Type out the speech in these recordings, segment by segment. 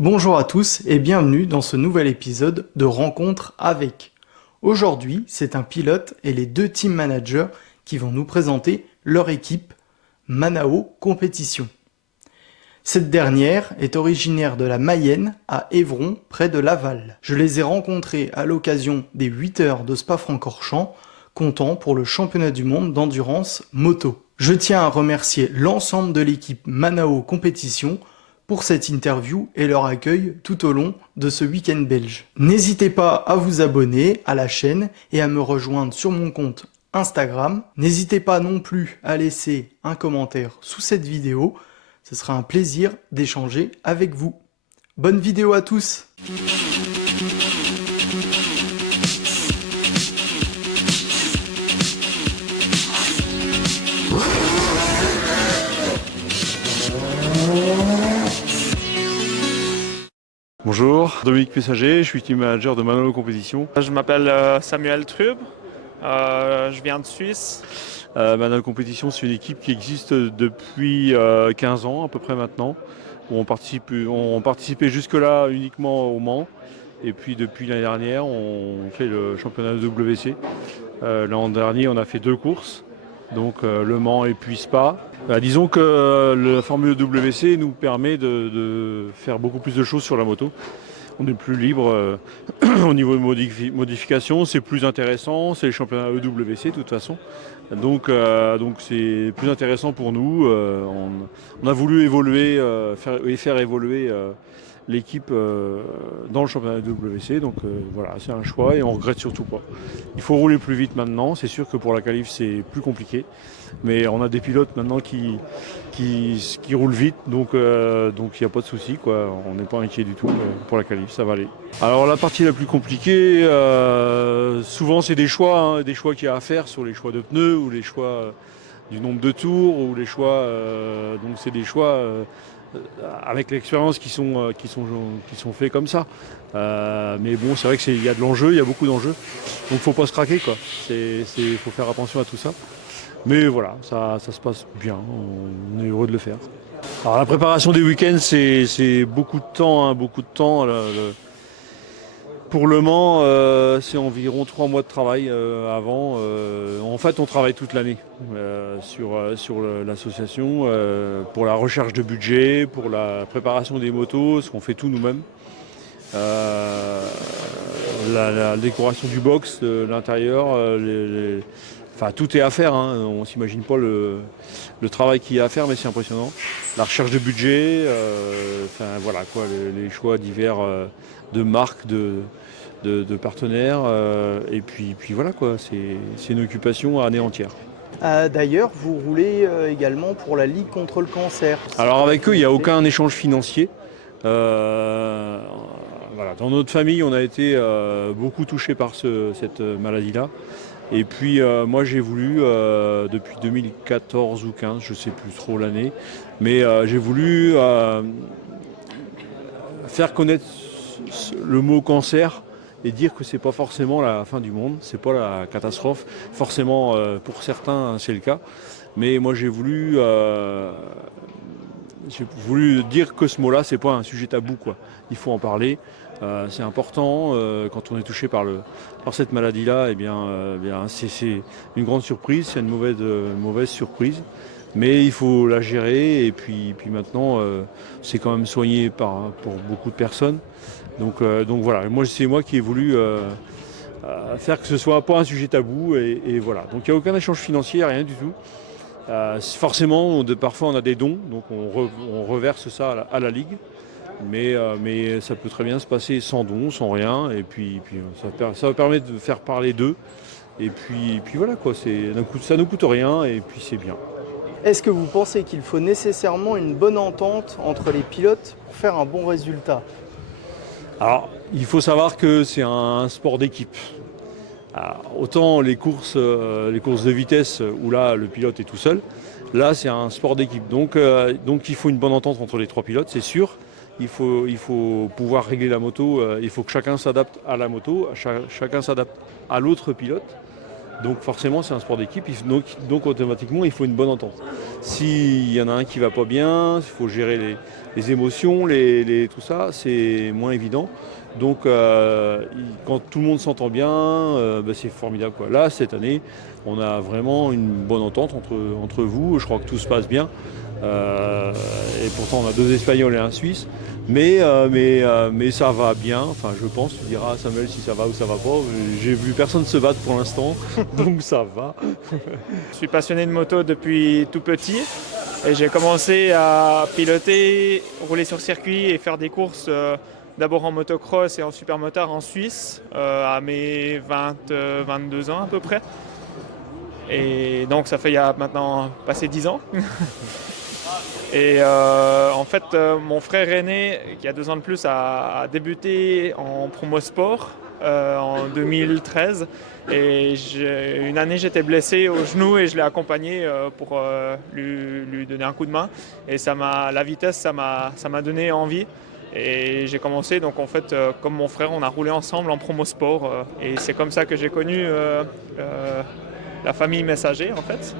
Bonjour à tous et bienvenue dans ce nouvel épisode de Rencontre avec. Aujourd'hui, c'est un pilote et les deux team managers qui vont nous présenter leur équipe Manao Compétition. Cette dernière est originaire de la Mayenne à Évron, près de Laval. Je les ai rencontrés à l'occasion des 8 heures de Spa-Francorchamps, comptant pour le championnat du monde d'endurance moto. Je tiens à remercier l'ensemble de l'équipe Manao Compétition pour cette interview et leur accueil tout au long de ce week-end belge. N'hésitez pas à vous abonner à la chaîne et à me rejoindre sur mon compte Instagram. N'hésitez pas non plus à laisser un commentaire sous cette vidéo. Ce sera un plaisir d'échanger avec vous. Bonne vidéo à tous! Bonjour, Dominique Pessager, je suis team manager de Manalo Compétition. Je m'appelle Samuel Trub, je viens de Suisse. Manalo Compétition, c'est une équipe qui existe depuis 15 ans à peu près maintenant, où on participait jusque-là uniquement au Mans. Et puis depuis l'année dernière, on fait le championnat de WC. L'an dernier, on a fait 2 courses, donc Le Mans et puis Spa. Disons que le Formule WC nous permet de faire beaucoup plus de choses sur la moto. On est plus libre au niveau de modification, c'est plus intéressant, c'est les championnats EWC de toute façon. Donc c'est plus intéressant pour nous. On a voulu évoluer, faire évoluer l'équipe dans le championnat WC. Donc voilà, c'est un choix et on regrette surtout pas. Il faut rouler plus vite maintenant, c'est sûr que pour la qualif c'est plus compliqué. Mais on a des pilotes maintenant qui roulent vite, donc il n'y a pas de souci, quoi. On n'est pas inquiet du tout pour la qualif, ça va aller. Alors la partie la plus compliquée, souvent c'est des choix qu'il y a à faire sur les choix de pneus ou les choix du nombre de tours ou les choix. Donc c'est des choix avec l'expérience qui sont faits comme ça. Mais bon, c'est vrai qu'il y a de l'enjeu, il y a beaucoup d'enjeux, donc faut pas se craquer, quoi. Faut faire attention à tout ça. Mais voilà, ça se passe bien, on est heureux de le faire. Alors la préparation des week-ends, c'est beaucoup de temps, hein, beaucoup de temps. Pour Le Mans, c'est environ 3 mois de travail avant. En fait, on travaille toute l'année sur l'association, pour la recherche de budget, pour la préparation des motos, ce qu'on fait tout nous-mêmes. La décoration du box, l'intérieur, enfin, tout est à faire, hein. On ne s'imagine pas le travail qu'il y a à faire, mais c'est impressionnant. La recherche de budget, enfin, voilà, quoi, les choix divers de marques, de partenaires, et puis voilà, quoi, c'est une occupation à année entière. D'ailleurs, vous roulez également pour la Ligue contre le cancer. Alors avec eux, il n'y a aucun échange financier. Voilà. Dans notre famille, on a été beaucoup touchés par cette maladie-là. Et puis moi j'ai voulu, depuis 2014 ou 15, je ne sais plus trop l'année, mais j'ai voulu faire connaître le mot cancer et dire que c'est pas forcément la fin du monde, c'est pas la catastrophe. Forcément pour certains c'est le cas, mais moi j'ai voulu dire que ce mot-là, c'est pas un sujet tabou, quoi. Il faut en parler. C'est important quand on est touché par cette maladie-là. Eh bien, c'est une grande surprise, c'est une mauvaise surprise. Mais il faut la gérer. Et puis maintenant, c'est quand même soigné pour beaucoup de personnes. Donc voilà. C'est moi qui ai voulu faire que ce soit pas un sujet tabou. Et voilà. Donc il n'y a aucun échange financier, rien du tout. Forcément, parfois on a des dons, donc on reverse ça à la Ligue, mais ça peut très bien se passer sans dons, sans rien, et puis ça permet de faire parler d'eux, et puis voilà, quoi, ça ne coûte rien, et puis c'est bien. Est-ce que vous pensez qu'il faut nécessairement une bonne entente entre les pilotes pour faire un bon résultat? Alors, il faut savoir que c'est un sport d'équipe. Alors, autant les courses de vitesse où là le pilote est tout seul, là c'est un sport d'équipe. Donc il faut une bonne entente entre les 3 pilotes, c'est sûr. Il faut pouvoir régler la moto, il faut que chacun s'adapte à la moto, chacun s'adapte à l'autre pilote. Donc forcément, c'est un sport d'équipe, donc automatiquement, il faut une bonne entente. S'il y en a un qui va pas bien, il faut gérer les émotions, tout ça, c'est moins évident. Donc quand tout le monde s'entend bien, c'est formidable, quoi. Là, cette année, on a vraiment une bonne entente entre vous. Je crois que tout se passe bien. Et pourtant, on a 2 Espagnols et un Suisse. Mais ça va bien, enfin je pense, tu diras à Samuel si ça va ou ça va pas. J'ai vu personne se battre pour l'instant, donc ça va. Je suis passionné de moto depuis tout petit et j'ai commencé à piloter, rouler sur circuit et faire des courses d'abord en motocross et en supermotard en Suisse à mes 22 ans à peu près. Et donc ça fait il y a maintenant passé 10 ans. Et en fait, mon frère aîné, qui a 2 ans de plus, a débuté en promo sport en 2013. Et une année, j'étais blessé au genou et je l'ai accompagné pour lui donner un coup de main. Et la vitesse, ça m'a donné envie. Et j'ai commencé, donc en fait, comme mon frère, on a roulé ensemble en promo sport. Et c'est comme ça que j'ai connu la famille Messager, en fait.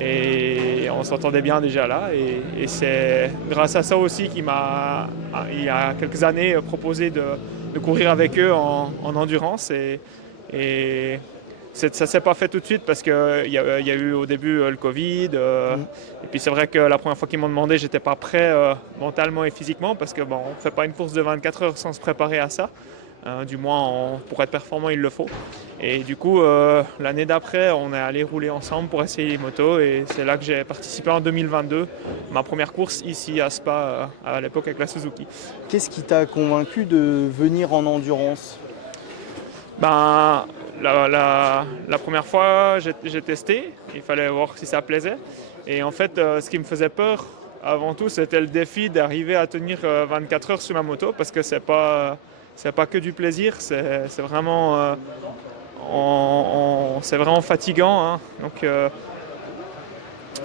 Et on s'entendait bien déjà là. Et c'est grâce à ça aussi qu'il m'a, il y a quelques années, proposé de courir avec eux en endurance. Et ça ne s'est pas fait tout de suite parce qu'il y a eu au début le Covid. Et puis c'est vrai que la première fois qu'ils m'ont demandé, j'étais pas prêt mentalement et physiquement parce que bon, on ne fait pas une course de 24 heures sans se préparer à ça. Du moins, pour être performant, il le faut. Et du coup, l'année d'après, on est allé rouler ensemble pour essayer les motos. Et c'est là que j'ai participé en 2022, ma première course ici à Spa, à l'époque avec la Suzuki. Qu'est-ce qui t'a convaincu de venir en endurance? Ben, la première fois, j'ai testé. Il fallait voir si ça plaisait. Et en fait, ce qui me faisait peur, avant tout, c'était le défi d'arriver à tenir 24 heures sur ma moto parce que c'est pas que du plaisir, c'est vraiment, c'est vraiment fatigant. Hein.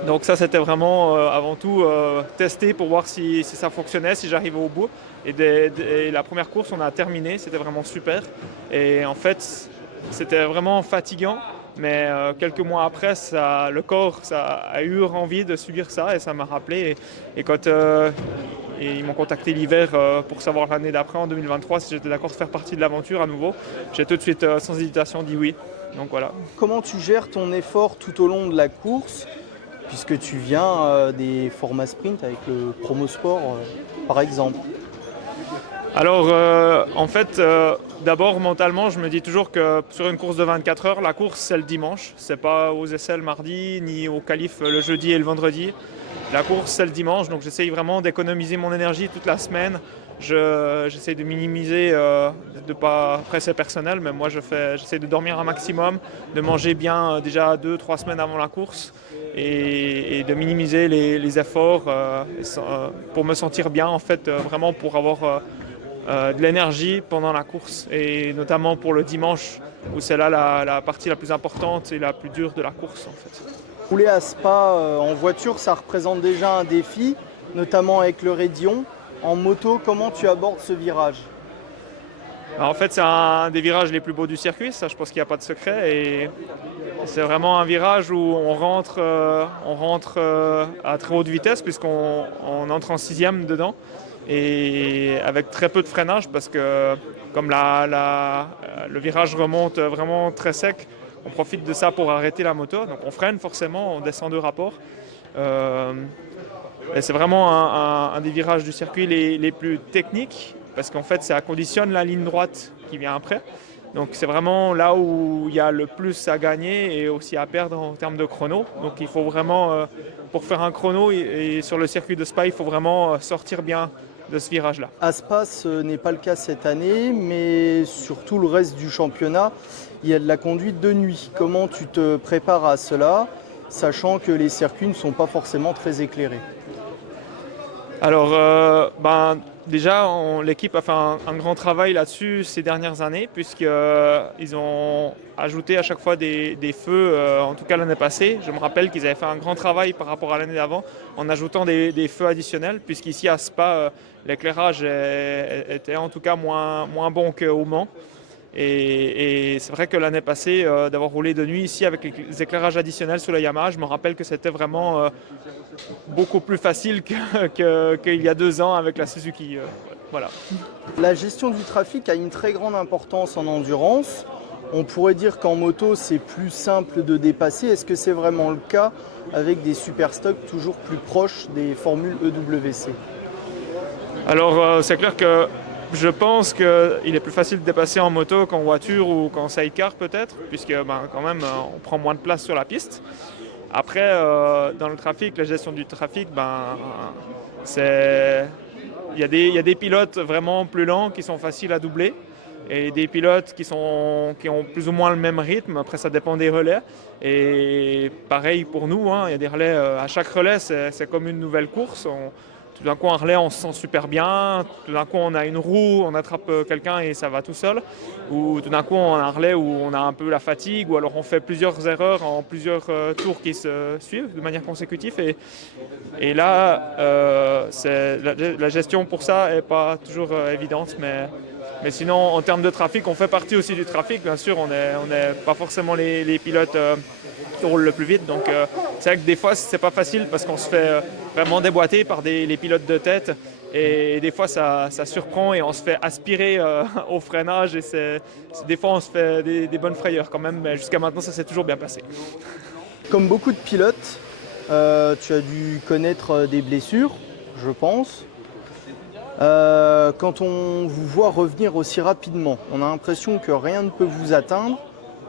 Donc ça, c'était vraiment avant tout tester pour voir si ça fonctionnait, si j'arrivais au bout. Et la première course, on a terminé, c'était vraiment super. Et en fait, c'était vraiment fatigant. Mais quelques mois après, le corps a eu envie de subir ça et ça m'a rappelé. Et quand ils m'ont contacté l'hiver pour savoir l'année d'après, en 2023, si j'étais d'accord de faire partie de l'aventure à nouveau, j'ai tout de suite, sans hésitation, dit oui. Donc voilà. Comment tu gères ton effort tout au long de la course, puisque tu viens des formats sprint avec le promo sport, par exemple? Alors, en fait, d'abord, mentalement, je me dis toujours que sur une course de 24 heures, la course, c'est le dimanche. C'est pas aux essais le mardi, ni au qualif le jeudi et le vendredi. La course, c'est le dimanche, donc j'essaye vraiment d'économiser mon énergie toute la semaine. J'essaye de minimiser, de ne pas presser personnel, mais moi, j'essaie de dormir un maximum, de manger bien déjà 2-3 semaines avant la course et de minimiser les efforts pour me sentir bien, en fait, vraiment pour avoir de l'énergie pendant la course et notamment pour le dimanche où c'est là la partie la plus importante et la plus dure de la course en fait. Rouler à Spa en voiture, ça représente déjà un défi, notamment avec le Raidillon. En moto, comment tu abordes ce virage? Alors, en fait, c'est un des virages les plus beaux du circuit, ça je pense qu'il n'y a pas de secret. Et c'est vraiment un virage où on rentre à très haute vitesse puisqu'on entre en 6e dedans. Et avec très peu de freinage parce que comme le virage remonte vraiment très sec, on profite de ça pour arrêter la moto. Donc on freine forcément, on descend de rapport. Et c'est vraiment un des virages du circuit les plus techniques parce qu'en fait ça conditionne la ligne droite qui vient après. Donc c'est vraiment là où il y a le plus à gagner et aussi à perdre en termes de chrono. Donc il faut vraiment, pour faire un chrono et sur le circuit de Spa, il faut vraiment sortir bien de ce virage-là. À Spa, ce n'est pas le cas cette année, mais sur tout le reste du championnat, il y a de la conduite de nuit. Comment tu te prépares à cela, sachant que les circuits ne sont pas forcément très éclairés? Alors, déjà, l'équipe a fait un grand travail là-dessus ces dernières années, puisqu'ils ont ajouté à chaque fois des feux, en tout cas l'année passée. Je me rappelle qu'ils avaient fait un grand travail par rapport à l'année d'avant, en ajoutant des feux additionnels, puisqu'ici à Spa, l'éclairage était en tout cas moins bon qu'au Mans. Et c'est vrai que l'année passée, d'avoir roulé de nuit ici avec les éclairages additionnels sur la Yamaha, je me rappelle que c'était vraiment beaucoup plus facile qu'il y a 2 ans avec la Suzuki. Voilà. La gestion du trafic a une très grande importance en endurance. On pourrait dire qu'en moto, c'est plus simple de dépasser. Est-ce que c'est vraiment le cas avec des super stocks toujours plus proches des formules EWC? Alors, c'est clair que je pense qu'il est plus facile de dépasser en moto qu'en voiture ou qu'en sidecar peut-être, puisque quand même, on prend moins de place sur la piste. Après, dans le trafic, la gestion du trafic, il y a des pilotes vraiment plus lents qui sont faciles à doubler et des pilotes qui ont plus ou moins le même rythme. Après, ça dépend des relais. Et pareil pour nous, il y a des relais. À chaque relais, c'est comme une nouvelle course. Tout d'un coup, un relais, on se sent super bien. Tout d'un coup, on a une roue, on attrape quelqu'un et ça va tout seul. Ou tout d'un coup, on a un relais où on a un peu la fatigue. Ou alors, on fait plusieurs erreurs en plusieurs tours qui se suivent de manière consécutive. Et là, la gestion pour ça n'est pas toujours évidente. Mais sinon, en termes de trafic, on fait partie aussi du trafic. Bien sûr, on n'est pas forcément les pilotes qui roulent le plus vite. Donc, c'est vrai que des fois, c'est pas facile parce qu'on se fait vraiment déboîter par les pilotes de tête. Et des fois, ça surprend et on se fait aspirer au freinage. Et des fois, on se fait des bonnes frayeurs quand même. Mais jusqu'à maintenant, ça s'est toujours bien passé. Comme beaucoup de pilotes, tu as dû connaître des blessures, je pense. Quand on vous voit revenir aussi rapidement, on a l'impression que rien ne peut vous atteindre.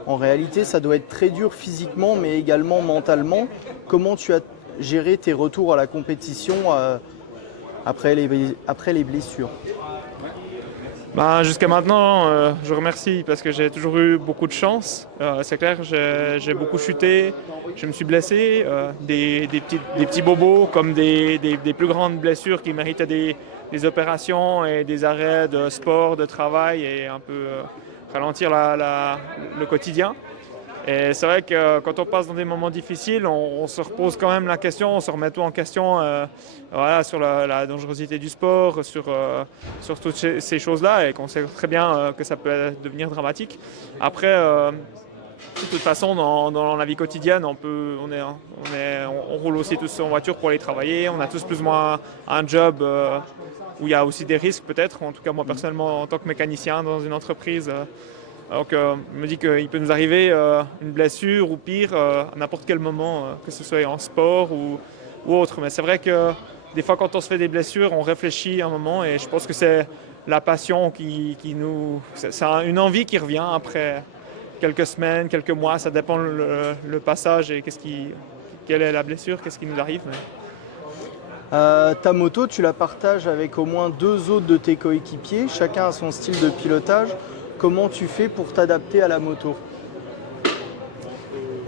En réalité, ça doit être très dur physiquement, mais également mentalement. Comment tu as géré tes retours à la compétition après les blessures? Jusqu'à maintenant, je remercie parce que j'ai toujours eu beaucoup de chance. C'est clair, j'ai beaucoup chuté, je me suis blessé, des petits bobos comme des plus grandes blessures qui méritaient des opérations et des arrêts de sport, de travail et un peu ralentir le quotidien. Et c'est vrai que quand on passe dans des moments difficiles, on se repose quand même la question, on se remet tout en question sur la dangerosité du sport, sur toutes ces choses-là et qu'on sait très bien que ça peut devenir dramatique. Après, de toute façon, dans la vie quotidienne, on roule aussi tous en voiture pour aller travailler, on a tous plus ou moins un job où il y a aussi des risques peut-être, en tout cas moi personnellement en tant que mécanicien dans une entreprise. Donc je me dis qu'il peut nous arriver une blessure ou pire à n'importe quel moment, que ce soit en sport ou autre. Mais c'est vrai que des fois quand on se fait des blessures, on réfléchit un moment et je pense que c'est la passion qui nous... C'est une envie qui revient après quelques semaines, quelques mois, ça dépend le passage et quelle est la blessure, qu'est-ce qui nous arrive. Ta moto, tu la partages avec au moins 2 autres de tes coéquipiers, chacun a son style de pilotage. Comment tu fais pour t'adapter à la moto?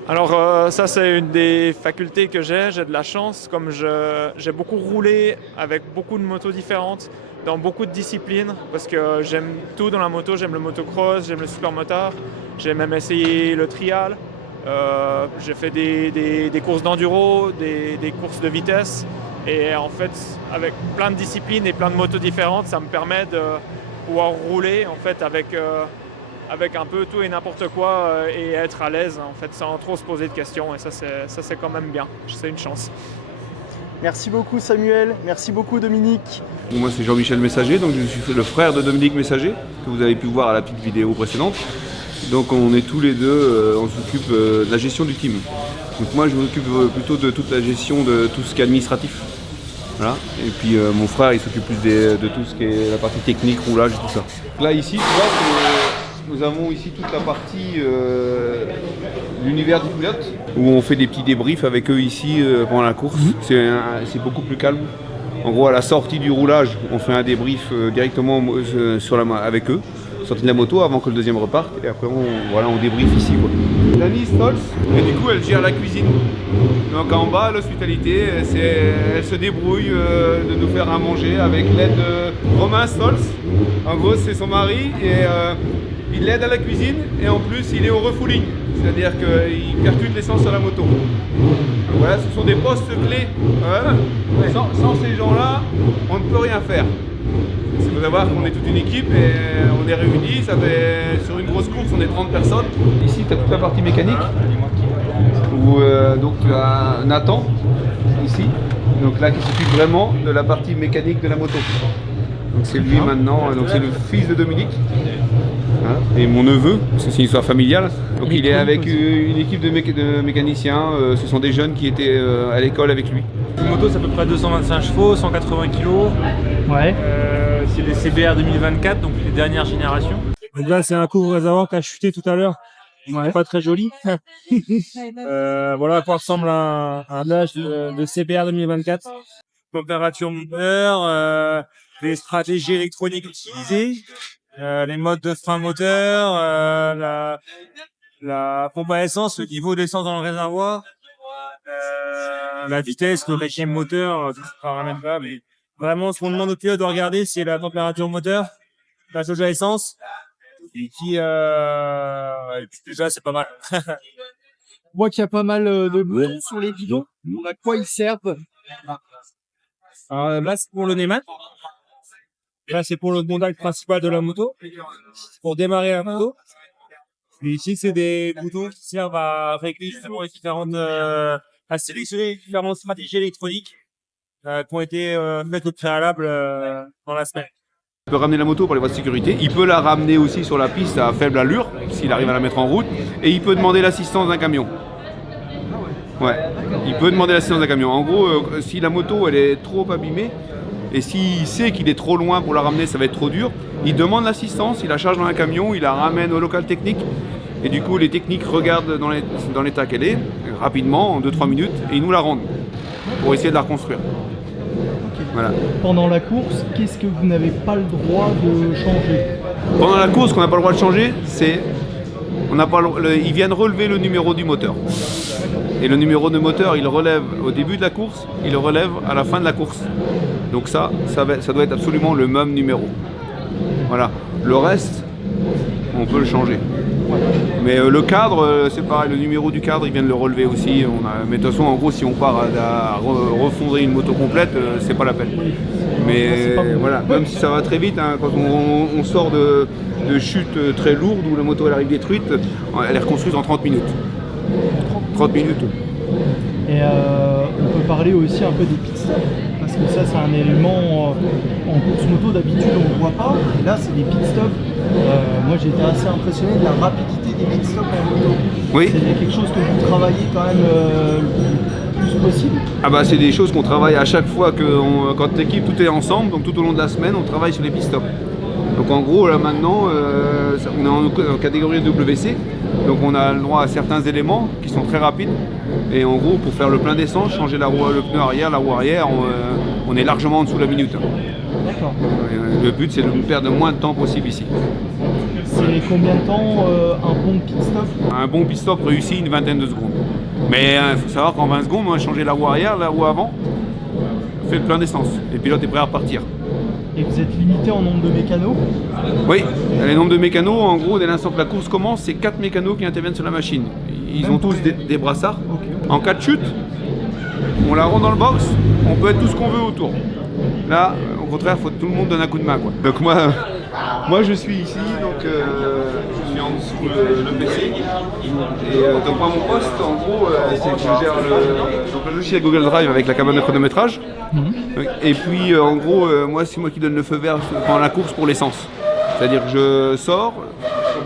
Alors ça c'est une des facultés que j'ai de la chance, comme j'ai beaucoup roulé avec beaucoup de motos différentes, dans beaucoup de disciplines, parce que j'aime tout dans la moto, j'aime le motocross, j'aime le supermotard, j'ai même essayé le trial, j'ai fait des courses d'enduro, des courses de vitesse, et en fait avec plein de disciplines et plein de motos différentes, ça me permet de pouvoir rouler en fait avec un peu tout et n'importe quoi et être à l'aise en fait sans trop se poser de questions et ça c'est quand même bien, c'est une chance. Merci beaucoup Samuel, merci beaucoup Dominique. Moi c'est Jean-Michel Messager, donc je suis le frère de Dominique Messager que vous avez pu voir à la petite vidéo précédente. Donc on est tous les deux, on s'occupe de la gestion du team. Donc moi je m'occupe plutôt de toute la gestion de tout ce qui est administratif. Voilà. Et puis mon frère il s'occupe plus de tout ce qui est la partie technique, roulage et tout ça. Là ici tu vois nous avons ici toute la partie l'univers du pilote où on fait des petits débriefs avec eux ici pendant la course. C'est beaucoup plus calme. En gros à la sortie du roulage on fait un débrief directement avec eux, sortie de la moto avant que le deuxième reparte et après on débrief ici quoi. Dani Stolz, et du coup elle gère la cuisine. Donc en bas l'hospitalité, elle se débrouille de nous faire à manger avec l'aide de Romain Stolz. En gros c'est son mari et il l'aide à la cuisine et en plus il est au refouling, c'est-à-dire qu'il percute l'essence sur la moto. Donc voilà, ce sont des postes clés. Sans ces gens-là, on ne peut rien faire. Il faut savoir qu'on est toute une équipe et on est réunis. Sur une grosse course, on est 30 personnes. Ici, tu as toute la partie mécanique où donc tu as Nathan ici, donc là qui s'occupe vraiment de la partie mécanique de la moto. Donc c'est lui maintenant, donc c'est le fils de Dominique. Hein, et mon neveu, parce que c'est une histoire familiale. Donc il est avec une équipe de mécaniciens, ce sont des jeunes qui étaient à l'école avec lui. Une moto c'est à peu près 225 chevaux, 180 kg. Ouais. C'est des CBR 2024, donc les dernières générations. Donc là c'est un couvre-réservoir qui a chuté tout à l'heure. Ouais. Pas très joli. Voilà à quoi ressemble un âge de CBR 2024. Température moteur, les stratégies électroniques utilisées. Les modes de frein moteur, la pompe à essence, le niveau d'essence dans le réservoir, la vitesse, le régime moteur, tout ça ramène pas, mais vraiment ce qu'on demande au pilote de regarder c'est la température moteur, la jauge à essence, et puis déjà c'est pas mal. On voit qu'il y a pas mal de boutons sur les bidons. À quoi ils servent? Alors, là c'est pour le Neyman. Là, c'est pour le contact principal de la moto, pour démarrer la moto. Et ici, c'est des boutons qui servent à régler justement les différentes, à sélectionner les différentes stratégies électroniques qui ont été faites au préalable dans la semaine. Il peut ramener la moto pour les voies de sécurité, il peut la ramener aussi sur la piste à faible allure, s'il arrive à la mettre en route, et il peut demander l'assistance d'un camion. Ouais, il peut demander l'assistance d'un camion. En gros, si la moto elle est trop abîmée, et s'il sait qu'il est trop loin pour la ramener, ça va être trop dur, il demande l'assistance, il la charge dans un camion, il la ramène au local technique. Et du coup, les techniques regardent dans l'état qu'elle est, rapidement, en 2-3 minutes, et ils nous la rendent pour essayer de la reconstruire. Okay. Voilà. Pendant la course, qu'est-ce que vous n'avez pas le droit de changer? Pendant la course, ce qu'on n'a pas le droit de changer, c'est ils viennent relever le numéro du moteur. Et le numéro de moteur, il relève au début de la course, il le relève à la fin de la course. Donc ça doit être absolument le même numéro. Voilà. Le reste, on peut le changer. Mais le cadre, c'est pareil, le numéro du cadre, ils viennent le relever aussi. Mais de toute façon, en gros, si on part à refondrer une moto complète, c'est pas la peine. Mais voilà, même si ça va très vite, hein, quand on sort de chutes très lourdes où la moto elle arrive détruite, elle est reconstruite en 30 minutes. 30 minutes. Et on peut parler aussi un peu des pit stops, parce que ça c'est un élément en course moto d'habitude on ne voit pas, et là c'est des pit stops. Moi j'ai été assez impressionné de la rapidité des pit stops en moto. Oui. C'est quelque chose que vous travaillez quand même le plus possible. Ah bah c'est des choses qu'on travaille à chaque fois quand l'équipe tout est ensemble, donc tout au long de la semaine on travaille sur les pit stops. Donc en gros là maintenant on est en catégorie WC, donc on a le droit à certains éléments qui sont très rapides. Et en gros pour faire le plein d'essence, changer le pneu arrière, la roue arrière, on est largement en dessous de la minute. D'accord. Le but c'est de perdre le moins de temps possible ici. C'est combien de temps un bon pit stop? Un bon pit stop réussit une vingtaine de secondes. Mais il faut savoir qu'en 20 secondes on a changé la roue arrière, la roue avant, fait le plein d'essence. Et le pilote est prêt à repartir. Et vous êtes limité en nombre de mécanos? Oui, les nombres de mécanos, en gros, dès l'instant que la course commence, c'est 4 mécanos qui interviennent sur la machine. Ils ont tous des brassards. Okay. En cas de chute, on la rend dans le box, on peut être tout ce qu'on veut autour. Là, au contraire, il faut que tout le monde donne un coup de main, quoi. Donc moi je suis ici, donc je suis en dessous le PC. Et donc moi mon poste, en gros, c'est que je gère le logiciel Google Drive avec la cabane de chronométrage. Et puis en gros, moi c'est moi qui donne le feu vert pendant la course pour l'essence. C'est-à-dire que je sors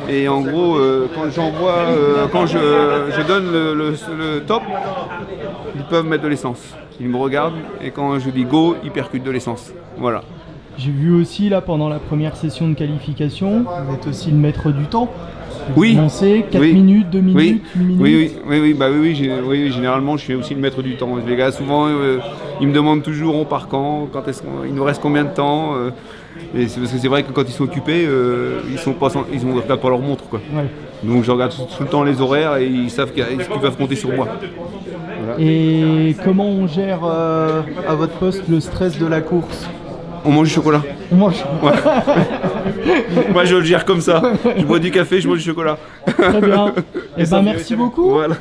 et en gros quand je donne le top, ils peuvent mettre de l'essence. Ils me regardent et quand je dis go, ils percutent de l'essence. Voilà. J'ai vu aussi là pendant la première session de qualification, vous êtes aussi le maître du temps. Oui. Vous commencez 4 Oui. minutes, 2 minutes, 1 minute. Oui, généralement je suis aussi le maître du temps. Les gars souvent ils me demandent toujours on part quand il nous reste combien de temps et c'est parce que c'est vrai que quand ils sont occupés, ils ne regardent pas leur montre quoi. Ouais. Donc je regarde tout le temps les horaires et ils savent qu'ils peuvent compter sur moi. Voilà. Et comment on gère à votre poste le stress de la course? On mange du chocolat. On mange. Ouais. Moi je le gère comme ça. Je bois du café, je mange du chocolat. Très bien. Et ben merci beaucoup. Voilà.